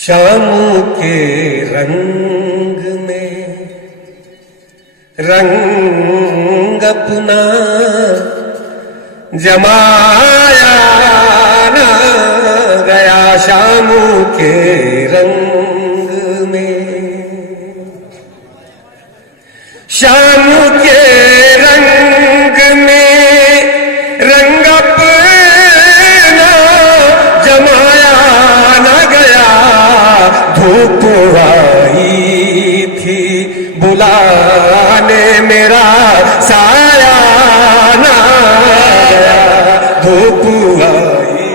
شاموں کے رنگ میں رنگ اپنا جمایا نہ گیا، شاموں کے رنگ میں، شاموں کے رنگ میں رنگ اپنا جمایا نہ گیا، دھوپ آئی تھی بلانے میرا سایہ نہ گیا، دھوپ آئی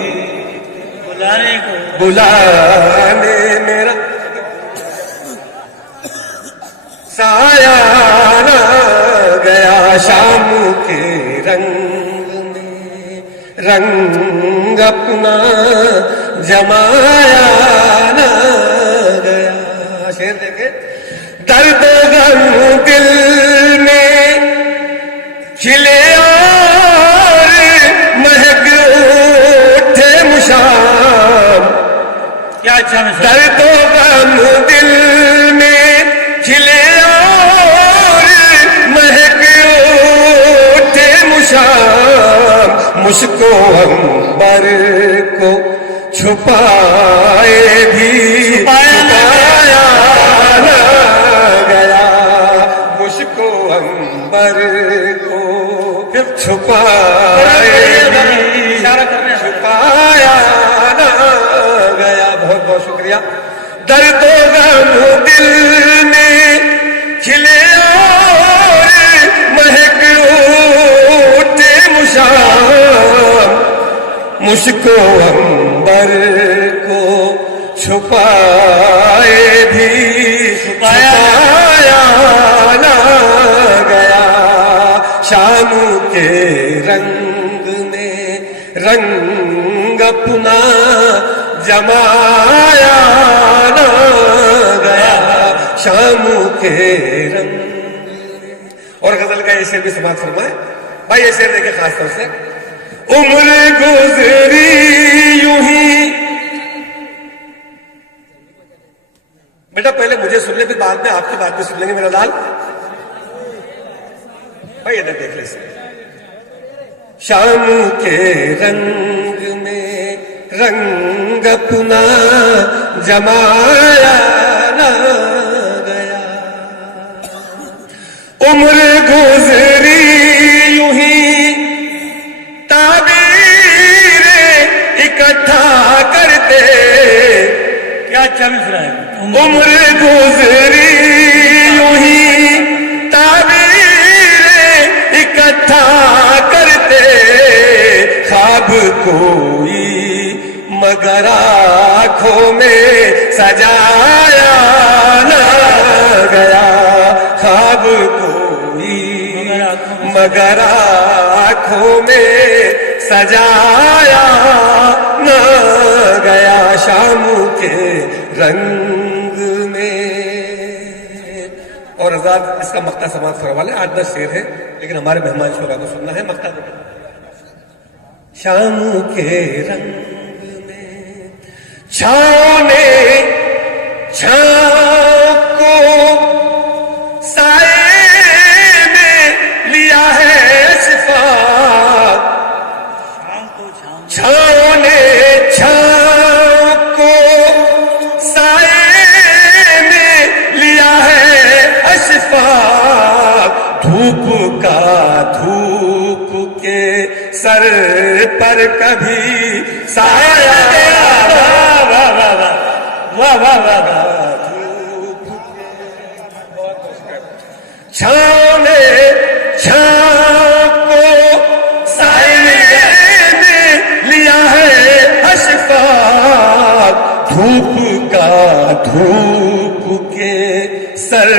بلانے میرا سایہ نہ گیا، شام کے رنگ میں رنگ اپنا جمایا نہ گیا۔ شعر دیکھیں، درد و غم دل میں کھلے اور مہک اٹھے مشام، کیا اچھا میں درد و غم دل میں کھلے اور مہک اٹھے مشام، مشک و عنبر کو چھپائے بھی چھپایا نہ گیا، مشک و عنبر کو چھپائے بھی چھپایا نہ گیا۔ بہت بہت شکریہ۔ درد و غم دل میں کھلے اور مہک اٹھے مشام، مشک و عنبر کو چھپائے بھی چھپایا نہ گیا، شام کے رنگ میں رنگ اپنا جمایا نہ گیا، شام کے رنگ میں۔ اور غزل کا یہ شعر بھی سماعت فرمائے بھائی، یہ شعر دیکھیں خاص طور سے، عمر گزری یوں ہی، بیٹا پہلے مجھے سن لے پھر بعد میں آپ کی بات بھی سن لیں گے میرا لال بھائی، ادھر دیکھ لیں۔ شام کے رنگ میں رنگ اپنا جمایا نہ گیا، عمر گزری یوں ہی، تعبیر اکٹھا کرتے، کیا اچھا میں سنا ہے، عمر گزری یوں ہی، تعبیر اکٹھا کرتے، خواب کوئی مگر آنکھوں میں سجایا نہ گیا، خواب کوئی مگر آنکھوں میں سجایا نہ گیا، شام کے رنگ میں۔ اور آزاد اس کا مقطع سماعت فرما لیں، 8-10 شعر ہے لیکن ہمارے مہمان شعراء کو سننا ہے مقطع۔ شام کے رنگ میں چھاؤں نے چھاؤں کو سائے میں لیا ہے شفاعت، چھاؤں نے چھاؤں کو سائے میں لیا ہے اشفاق، دھوپ کا دھوپ کے سر پر کبھی سایہ واہ واہ واہ، چھاؤں نے چھاؤں کو سائے میں لیا ہے اشفاق، دھوپ کا دھوپ کے سر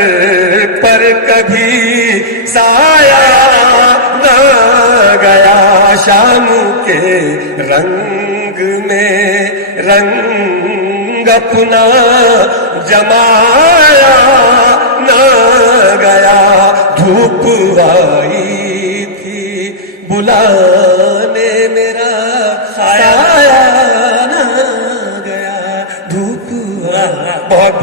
پر کبھی سایہ نہ گیا، شام کے رنگ میں رنگ اپنا جمایا نہ گیا، دھوپ آئی تھی بلانے میرا سایہ نہ گیا، دھوپ بہت بہت